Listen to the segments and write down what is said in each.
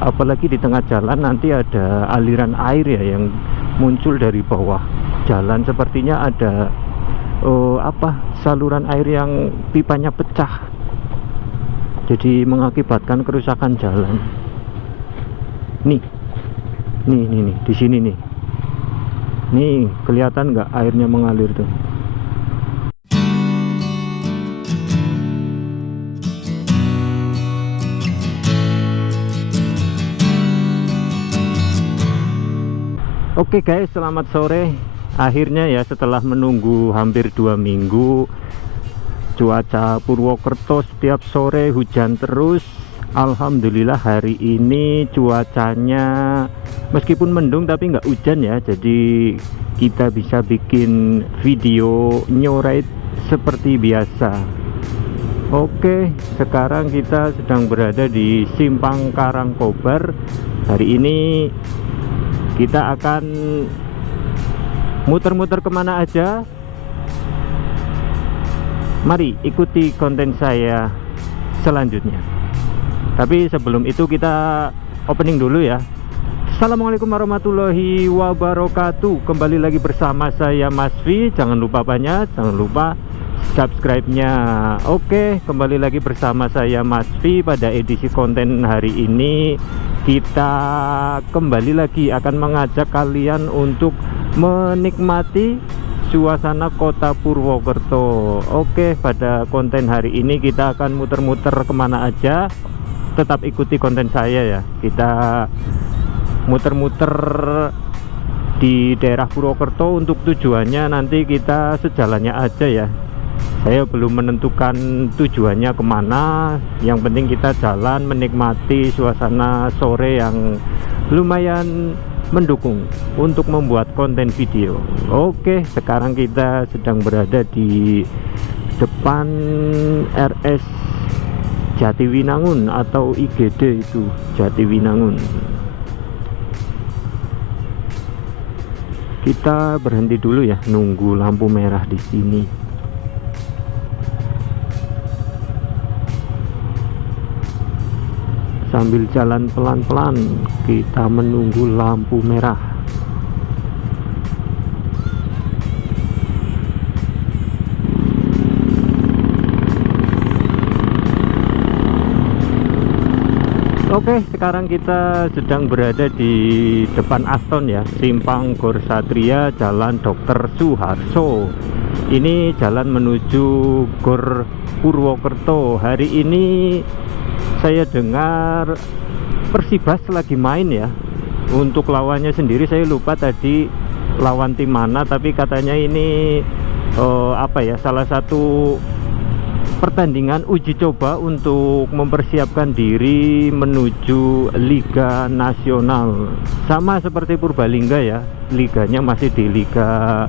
apalagi di tengah jalan nanti ada aliran air ya yang muncul dari bawah jalan. Sepertinya ada saluran air yang pipanya pecah, jadi mengakibatkan kerusakan jalan. Nih di sini nih kelihatan nggak airnya mengalir tuh. Oke guys, selamat sore. Akhirnya ya, setelah menunggu hampir 2 minggu, cuaca Purwokerto setiap sore hujan terus. Alhamdulillah hari ini cuacanya meskipun mendung tapi nggak hujan ya, jadi kita bisa bikin video new ride seperti biasa. Oke, sekarang kita sedang berada di Simpang Karangkobar. Hari ini kita akan muter-muter kemana aja. Mari ikuti konten saya selanjutnya. Tapi sebelum itu kita opening dulu ya. Assalamualaikum warahmatullahi wabarakatuh. Kembali lagi bersama saya Mas V. Jangan lupa jangan lupa subscribe-nya. Oke, kembali lagi bersama saya Mas V. Pada edisi konten hari ini kita kembali lagi akan mengajak kalian untuk menikmati suasana kota Purwokerto. Oke, pada konten hari ini kita akan muter-muter kemana aja. Tetap ikuti konten saya ya. Kita muter-muter di daerah Purwokerto. Untuk tujuannya nanti kita sejalannya aja ya. Saya belum menentukan tujuannya kemana. Yang penting kita jalan menikmati suasana sore yang lumayan mendukung untuk membuat konten video. Oke, sekarang kita sedang berada di depan RS Jatiwinangun atau IGD itu Jatiwinangun. Kita berhenti dulu ya, nunggu lampu merah di sini. Sambil jalan pelan-pelan kita menunggu lampu merah. Oke, sekarang kita sedang berada di depan Aston ya, Simpang Gor Satria, Jalan Dr. Suharso. Ini jalan menuju Gor Purwokerto. Hari ini saya dengar Persibas lagi main ya. Untuk lawannya sendiri saya lupa tadi lawan tim mana, tapi katanya ini salah satu pertandingan uji coba untuk mempersiapkan diri menuju Liga Nasional. Sama seperti Purbalingga ya, liganya masih di Liga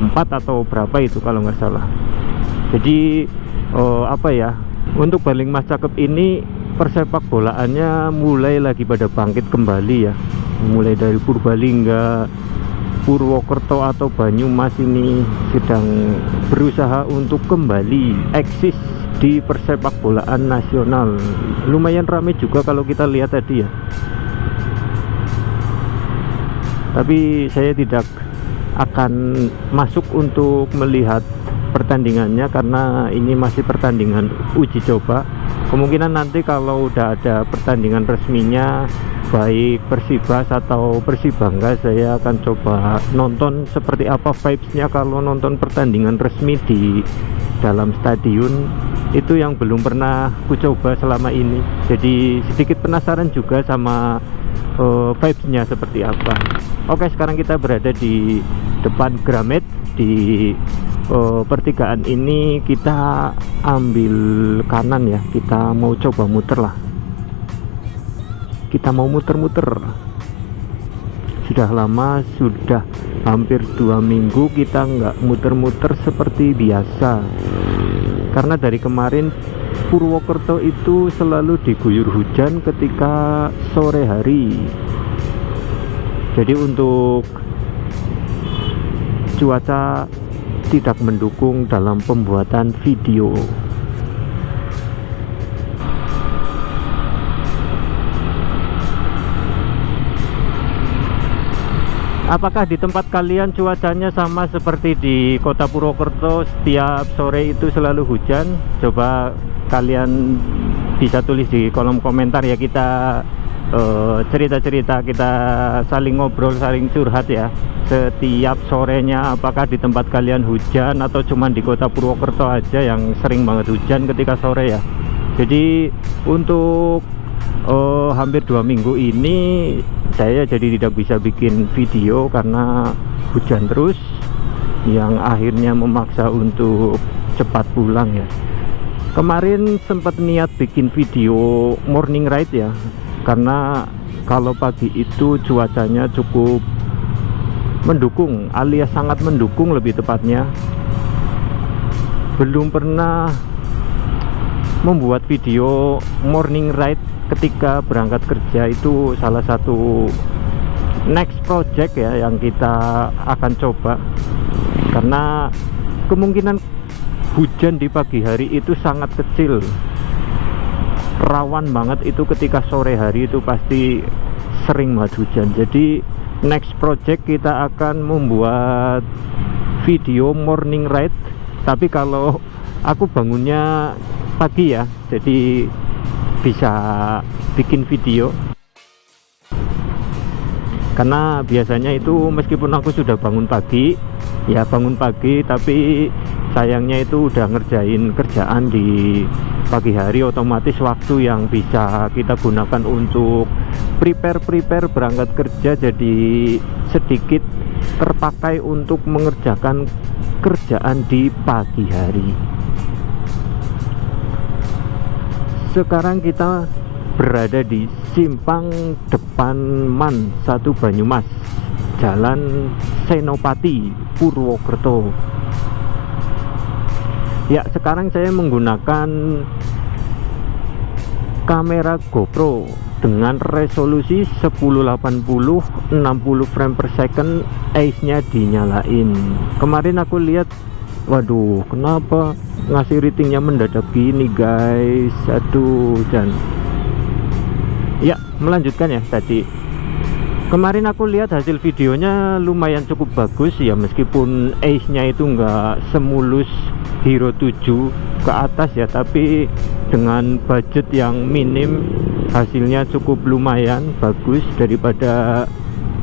4 atau berapa itu kalau nggak salah. Jadi untuk Ballingmas Cakep ini persepak bolaannya mulai lagi pada bangkit kembali ya. Mulai dari Purbalingga, Purwokerto atau Banyumas ini sedang berusaha untuk kembali eksis di persepak bolaan nasional. Lumayan ramai juga kalau kita lihat tadi ya. Tapi saya tidak akan masuk untuk melihat pertandingannya karena ini masih pertandingan uji coba. Kemungkinan nanti kalau udah ada pertandingan resminya, baik Persibas atau Persibangga, saya akan coba nonton seperti apa vibesnya kalau nonton pertandingan resmi di dalam stadion. Itu yang belum pernah ku coba selama ini, jadi sedikit penasaran juga sama vibesnya seperti apa. Oke, sekarang kita berada di depan Gramet. Di pertigaan ini kita ambil kanan ya, kita mau coba muter lah. Kita mau muter-muter. Sudah lama, sudah hampir 2 minggu kita nggak muter-muter seperti biasa. Karena dari kemarin Purwokerto itu selalu diguyur hujan ketika sore hari. Jadi untuk cuaca tidak mendukung dalam pembuatan video. Apakah di tempat kalian cuacanya sama seperti di Kota Purwokerto, setiap sore itu selalu hujan? Coba kalian bisa tulis di kolom komentar ya, kita cerita-cerita, kita saling ngobrol, saling curhat ya. Setiap sorenya apakah di tempat kalian hujan atau cuman di Kota Purwokerto aja yang sering banget hujan ketika sore ya. Jadi untuk hampir 2 minggu ini saya jadi tidak bisa bikin video karena hujan terus, yang akhirnya memaksa untuk cepat pulang ya. Kemarin sempat niat bikin video morning ride ya, karena kalau pagi itu cuacanya cukup mendukung, alias sangat mendukung lebih tepatnya. Belum pernah membuat video morning ride ketika berangkat kerja, itu salah satu next project ya yang kita akan coba, karena kemungkinan hujan di pagi hari itu sangat kecil, rawan banget itu ketika sore hari itu pasti sering banget hujan. Jadi next project kita akan membuat video morning ride, tapi kalau aku bangunnya pagi ya, jadi bisa bikin video. Karena biasanya itu meskipun aku sudah bangun pagi ya, bangun pagi, tapi sayangnya itu udah ngerjain kerjaan di pagi hari, otomatis waktu yang bisa kita gunakan untuk prepare berangkat kerja jadi sedikit terpakai untuk mengerjakan kerjaan di pagi hari. Sekarang kita berada di simpang depan MAN 1 Banyumas, Jalan Senopati, Purwokerto. Ya, sekarang saya menggunakan kamera GoPro dengan resolusi 1080 60 frame per second, ACE-nya dinyalain. Kemarin aku lihat, waduh, kenapa ngasih ratingnya mendadak gini guys, aduh. Dan ya, melanjutkan ya, tadi kemarin aku lihat hasil videonya lumayan cukup bagus ya, meskipun ACE-nya itu nggak semulus Hero 7 ke atas ya, tapi dengan budget yang minim hasilnya cukup lumayan bagus daripada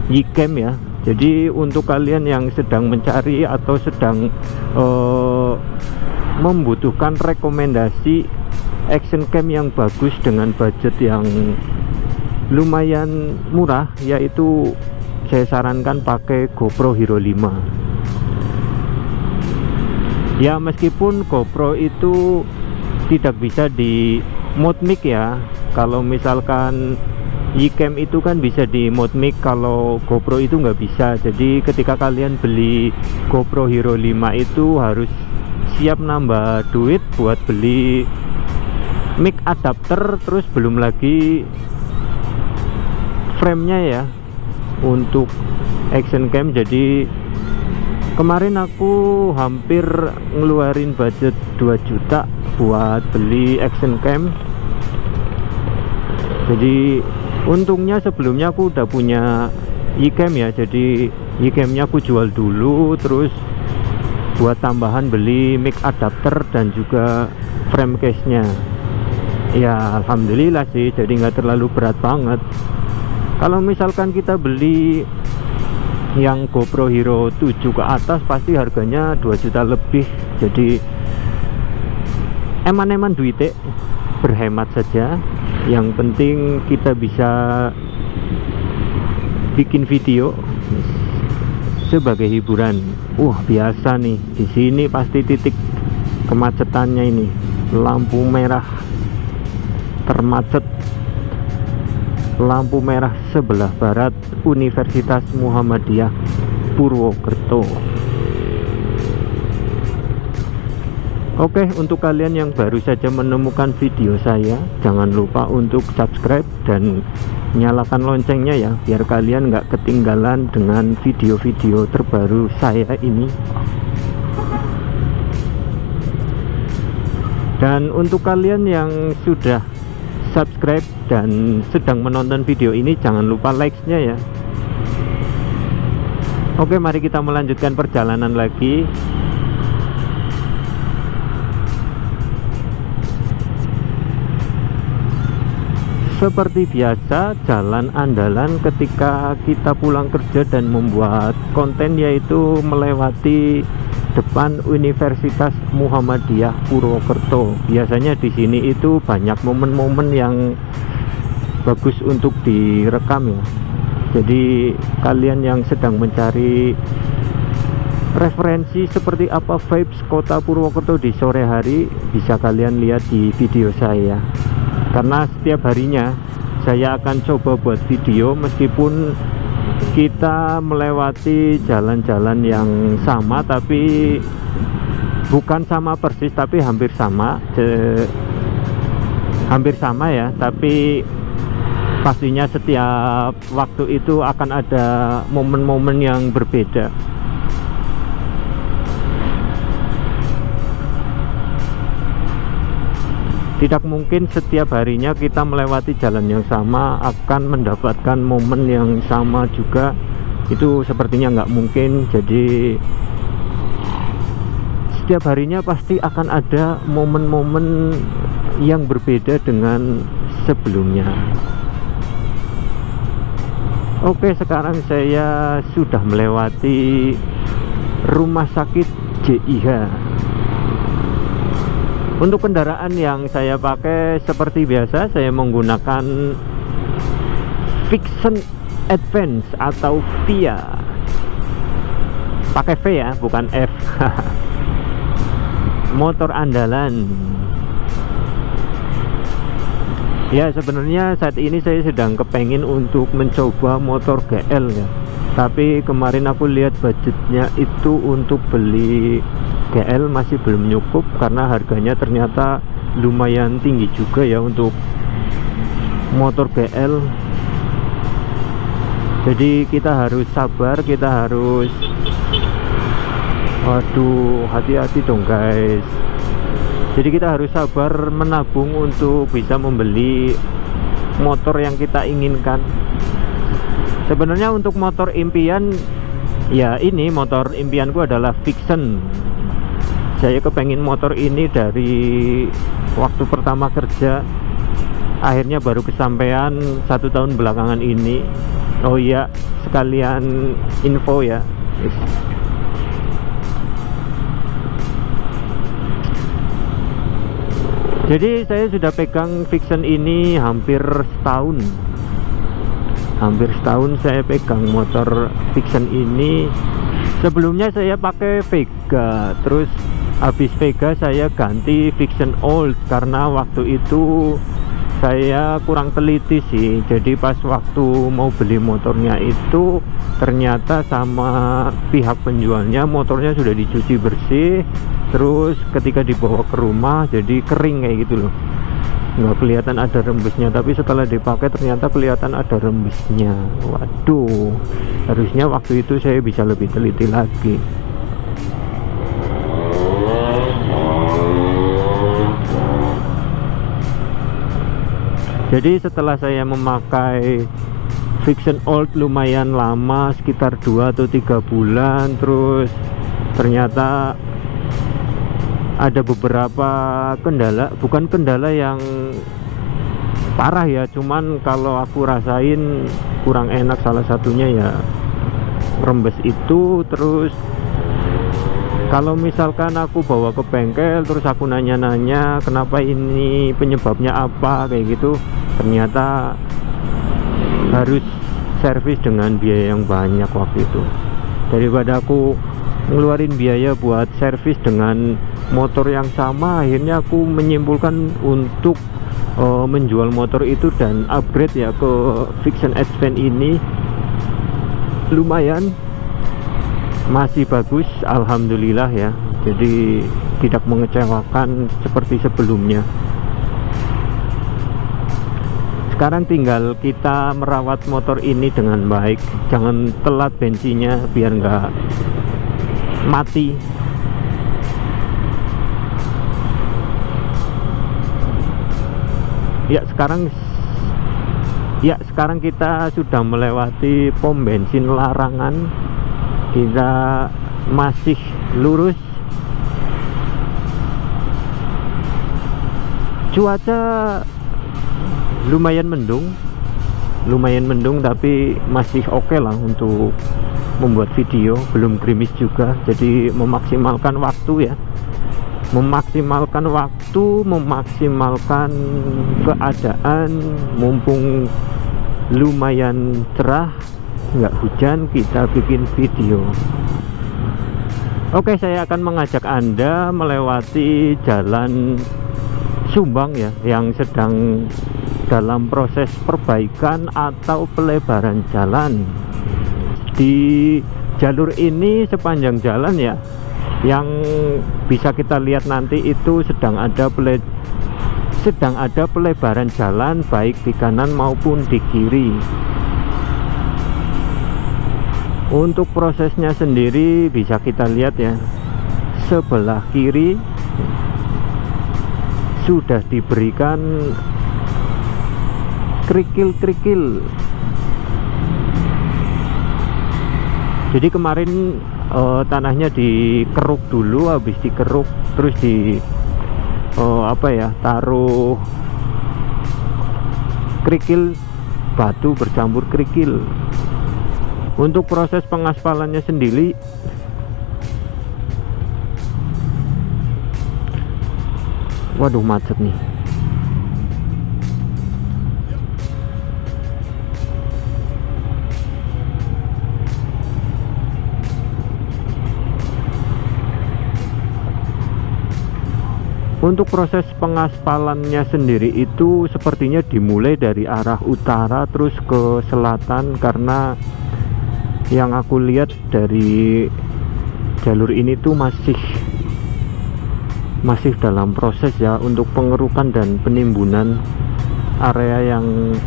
Yicam ya. Jadi untuk kalian yang sedang mencari atau sedang membutuhkan rekomendasi action cam yang bagus dengan budget yang lumayan murah, yaitu saya sarankan pakai GoPro Hero 5 ya. Meskipun GoPro itu tidak bisa di mode mic ya, kalau misalkan Yicam itu kan bisa di mode mic, kalau GoPro itu nggak bisa. Jadi ketika kalian beli GoPro Hero 5 itu harus siap nambah duit buat beli mic adapter, terus belum lagi frame-nya ya untuk action cam. Jadi kemarin aku hampir ngeluarin budget 2 juta buat beli action cam. Jadi untungnya sebelumnya aku udah punya Yicam ya, jadi Yicamnya aku jual dulu, terus buat tambahan beli mic adapter dan juga frame case-nya. Ya alhamdulillah sih, jadi nggak terlalu berat banget. Kalau misalkan kita beli yang GoPro Hero 7 ke atas pasti harganya 2 juta lebih. Jadi eman-eman duitnya, berhemat saja. Yang penting kita bisa bikin video sebagai hiburan. Biasa nih, di sini pasti titik kemacetannya ini, lampu merah termacet, lampu merah sebelah barat Universitas Muhammadiyah Purwokerto. Oke, untuk kalian yang baru saja menemukan video saya, jangan lupa untuk subscribe dan nyalakan loncengnya ya, biar kalian nggak ketinggalan dengan video-video terbaru saya ini. Dan untuk kalian yang sudah subscribe dan sedang menonton video ini, jangan lupa likes-nya ya. Oke, mari kita melanjutkan perjalanan lagi. Seperti biasa, jalan andalan ketika kita pulang kerja dan membuat konten yaitu melewati depan Universitas Muhammadiyah Purwokerto. Biasanya di sini itu banyak momen-momen yang bagus untuk direkam ya. Jadi kalian yang sedang mencari referensi seperti apa vibes kota Purwokerto di sore hari, bisa kalian lihat di video saya. Karena setiap harinya saya akan coba buat video meskipun kita melewati jalan-jalan yang sama, tapi bukan sama persis, tapi hampir sama. Hampir sama ya, tapi pastinya setiap waktu itu akan ada momen-momen yang berbeda. Tidak mungkin setiap harinya kita melewati jalan yang sama akan mendapatkan momen yang sama juga. Itu sepertinya nggak mungkin. Jadi setiap harinya pasti akan ada momen-momen yang berbeda dengan sebelumnya. Oke, sekarang saya sudah melewati rumah sakit JIH. Untuk kendaraan yang saya pakai seperti biasa, saya menggunakan Vixion Advance atau VIA. Pakai V ya, bukan F. Motor andalan. Ya, sebenarnya saat ini saya sedang kepengin untuk mencoba motor GL ya. Tapi kemarin aku lihat budgetnya itu untuk beli GL masih belum cukup karena harganya ternyata lumayan tinggi juga ya untuk motor GL. Jadi kita harus sabar, kita harus, waduh, hati-hati dong guys. Jadi kita harus sabar menabung untuk bisa membeli motor yang kita inginkan. Sebenarnya untuk motor impian ya, ini motor impianku adalah Vixion. Saya kepengin motor ini dari waktu pertama kerja, akhirnya baru kesampaian 1 tahun belakangan ini. Oh iya, sekalian info ya. Jadi saya sudah pegang Vixion ini hampir setahun. Hampir setahun saya pegang motor Vixion ini. Sebelumnya saya pakai Vega, terus habis Vega saya ganti Vixion Old karena waktu itu saya kurang teliti sih. Jadi pas waktu mau beli motornya itu ternyata sama pihak penjualnya motornya sudah dicuci bersih, terus ketika dibawa ke rumah jadi kering kayak gitu loh, nggak kelihatan ada rembesnya. Tapi setelah dipakai ternyata kelihatan ada rembesnya. Waduh, harusnya waktu itu saya bisa lebih teliti lagi. Jadi setelah saya memakai Vixion Old lumayan lama, sekitar 2 atau 3 bulan, terus ternyata ada beberapa kendala, bukan kendala yang parah ya, cuman kalau aku rasain kurang enak. Salah satunya ya rembes itu. Terus kalau misalkan aku bawa ke bengkel terus aku nanya-nanya kenapa ini, penyebabnya apa kayak gitu, ternyata harus servis dengan biaya yang banyak waktu itu. Daripada aku ngeluarin biaya buat servis dengan motor yang sama, akhirnya aku menyimpulkan untuk menjual motor itu dan upgrade ya ke Vixion Advance ini. Lumayan masih bagus, alhamdulillah ya. Jadi tidak mengecewakan seperti sebelumnya. Sekarang tinggal kita merawat motor ini dengan baik, jangan telat bensinnya biar nggak mati. Ya, sekarang kita sudah melewati pom bensin Larangan. kita masih lurus. Cuaca lumayan mendung tapi masih oke lah untuk membuat video, belum gerimis juga, jadi memaksimalkan waktu ya, memaksimalkan keadaan, mumpung lumayan cerah, nggak hujan, kita bikin video. Oke, saya akan mengajak Anda melewati jalan Sumbang ya, yang sedang dalam proses perbaikan atau pelebaran jalan. Di jalur ini sepanjang jalan ya, yang bisa kita lihat nanti itu sedang ada pelebaran jalan baik di kanan maupun di kiri. Untuk prosesnya sendiri bisa kita lihat ya, sebelah kiri sudah diberikan kerikil. Jadi kemarin tanahnya dikeruk dulu, habis dikeruk terus taruh kerikil, batu bercampur kerikil. Untuk proses pengaspalannya sendiri waduh, macet nih. Untuk proses pengaspalannya sendiri itu sepertinya dimulai dari arah utara terus ke selatan, karena yang aku lihat dari jalur ini tuh masih dalam proses ya, untuk pengerukan dan penimbunan area yang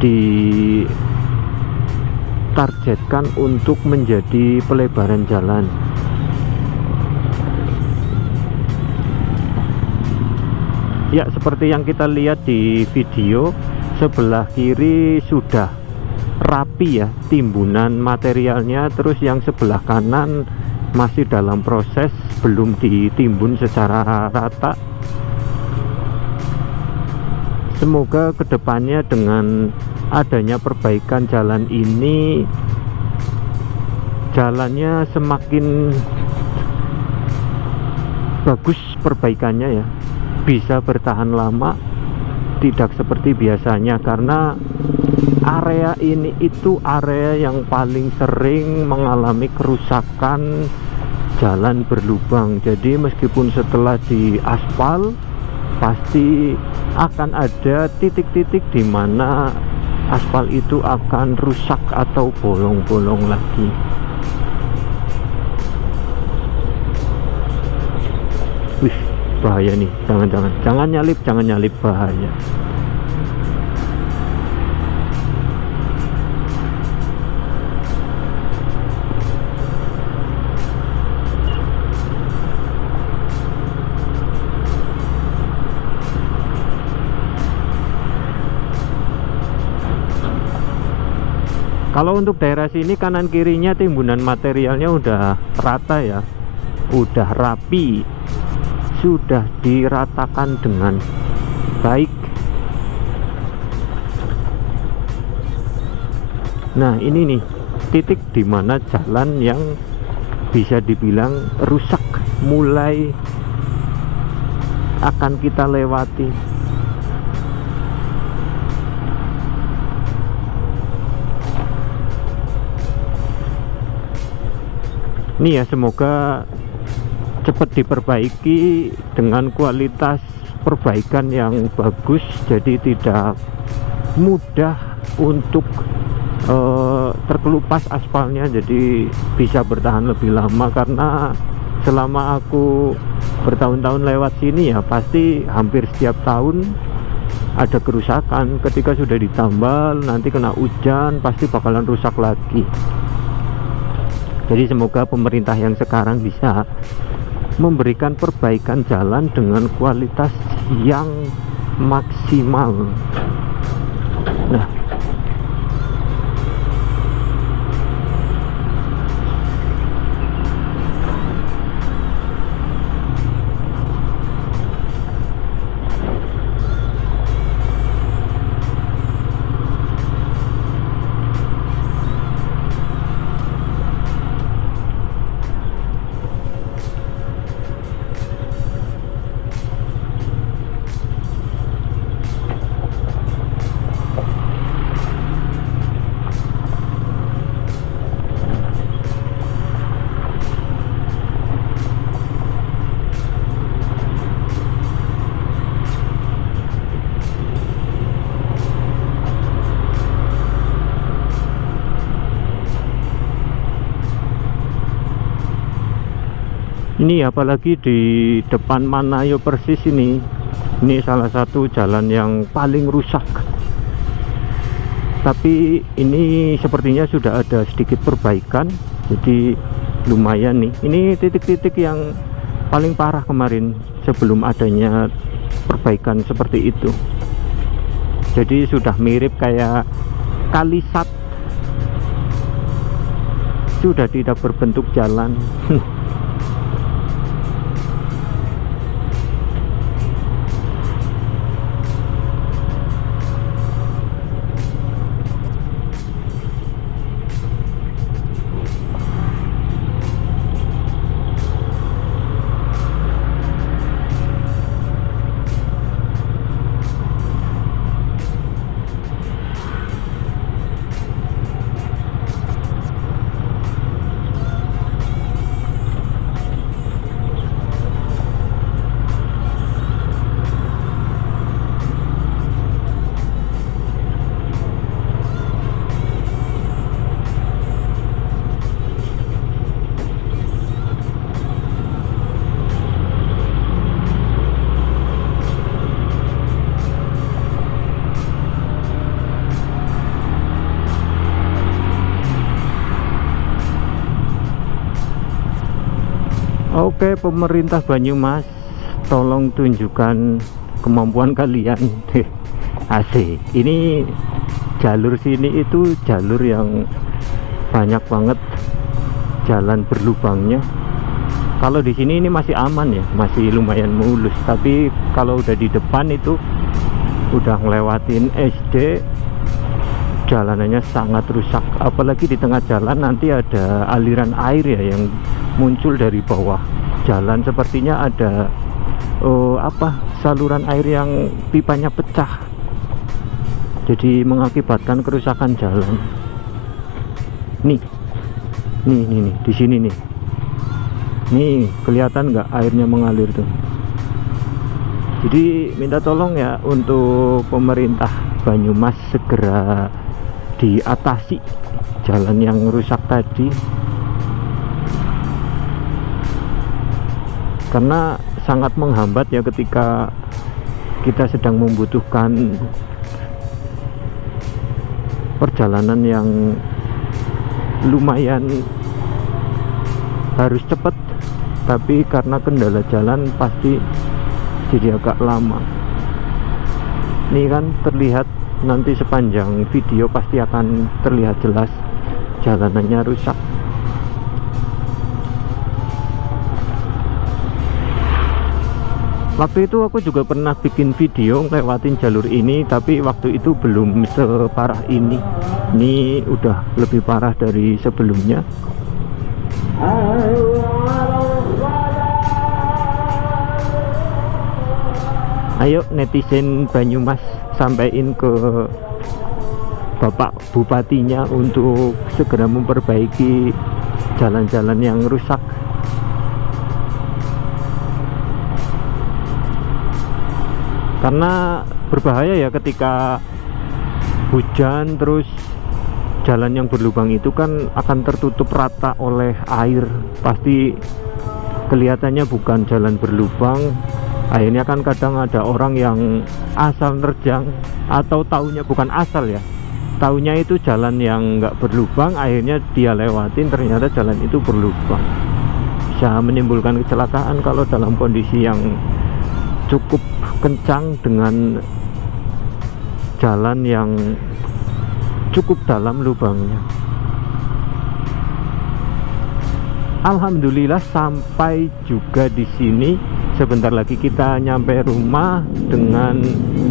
ditargetkan untuk menjadi pelebaran jalan. Ya, seperti yang kita lihat di video, sebelah kiri sudah rapi ya timbunan materialnya, terus yang sebelah kanan masih dalam proses, belum ditimbun secara rata. Semoga kedepannya dengan adanya perbaikan jalan ini, jalannya semakin bagus perbaikannya ya, bisa bertahan lama, tidak seperti biasanya, karena area ini itu area yang paling sering mengalami kerusakan, jalan berlubang. Jadi meskipun setelah diaspal, pasti akan ada titik-titik di mana aspal itu akan rusak atau bolong-bolong lagi. Wih, bahaya nih, jangan nyalip, bahaya. Kalau untuk daerah sini kanan kirinya timbunan materialnya udah rata ya, udah rapi, sudah diratakan dengan baik. Nah, ini nih titik dimana jalan yang bisa dibilang rusak mulai akan kita lewati. Ini ya, semoga cepat diperbaiki dengan kualitas perbaikan yang bagus, jadi tidak mudah untuk terkelupas aspalnya, jadi bisa bertahan lebih lama. Karena selama aku bertahun-tahun lewat sini ya, pasti hampir setiap tahun ada kerusakan. Ketika sudah ditambal, nanti kena hujan pasti bakalan rusak lagi. Jadi semoga pemerintah yang sekarang bisa memberikan perbaikan jalan dengan kualitas yang maksimal. Nah, Ini apalagi di depan Manayo persis ini salah satu jalan yang paling rusak. Tapi ini sepertinya sudah ada sedikit perbaikan, jadi lumayan nih. Ini titik-titik yang paling parah kemarin sebelum adanya perbaikan seperti itu. Jadi sudah mirip kayak Kalisat, sudah tidak berbentuk jalan. Oke, pemerintah Banyumas, tolong tunjukkan kemampuan kalian. Asik. Ini jalur sini itu jalur yang banyak banget jalan berlubangnya. Kalau di sini ini masih aman ya, masih lumayan mulus. Tapi kalau udah di depan itu udah ngelewatin SD, jalanannya sangat rusak. Apalagi di tengah jalan nanti ada aliran air ya yang muncul dari bawah jalan. Sepertinya ada saluran air yang pipanya pecah, jadi mengakibatkan kerusakan jalan. Nih di sini nih kelihatan nggak airnya mengalir tuh. Jadi minta tolong ya untuk pemerintah Banyumas segera diatasi jalan yang rusak tadi, karena sangat menghambat ya ketika kita sedang membutuhkan perjalanan yang lumayan harus cepat, tapi karena kendala jalan pasti jadi agak lama. Ini kan terlihat, nanti sepanjang video pasti akan terlihat jelas jalanannya rusak. Waktu itu aku juga pernah bikin video ngelewatin jalur ini, tapi waktu itu belum separah ini. Ini udah lebih parah dari sebelumnya. Ayo netizen Banyumas, sampaikan ke Bapak Bupatinya untuk segera memperbaiki jalan-jalan yang rusak. Karena berbahaya ya ketika hujan, terus jalan yang berlubang itu kan akan tertutup rata oleh air. Pasti kelihatannya bukan jalan berlubang. Akhirnya kan kadang ada orang yang asal nerjang, atau taunya bukan asal ya, taunya itu jalan yang nggak berlubang, akhirnya dia lewatin, ternyata jalan itu berlubang. Bisa menimbulkan kecelakaan kalau dalam kondisi yang cukup kencang dengan jalan yang cukup dalam lubangnya. Alhamdulillah sampai juga di sini. Sebentar lagi kita nyampe rumah dengan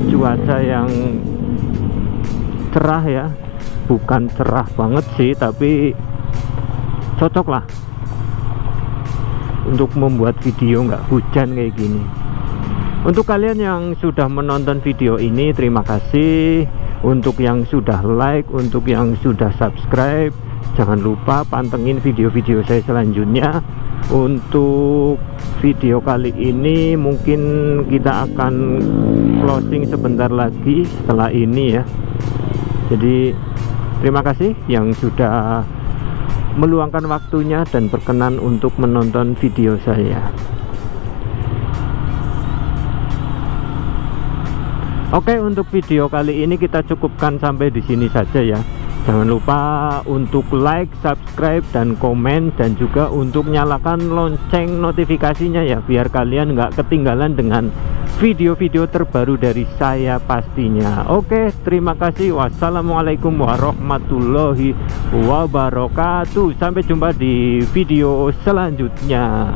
cuaca yang cerah ya. Bukan cerah banget sih, tapi cocok lah untuk membuat video nggak hujan kayak gini. Untuk kalian yang sudah menonton video ini, terima kasih. Untuk yang sudah like, untuk yang sudah subscribe, jangan lupa pantengin video-video saya selanjutnya. Untuk video kali ini mungkin kita akan closing sebentar lagi setelah ini ya. Jadi terima kasih yang sudah meluangkan waktunya dan berkenan untuk menonton video saya. Oke, untuk video kali ini kita cukupkan sampai di sini saja ya. Jangan lupa untuk like, subscribe, dan komen, dan juga untuk nyalakan lonceng notifikasinya ya, biar kalian nggak ketinggalan dengan video-video terbaru dari saya pastinya. Oke, terima kasih. Wassalamualaikum warahmatullahi wabarakatuh. Sampai jumpa di video selanjutnya.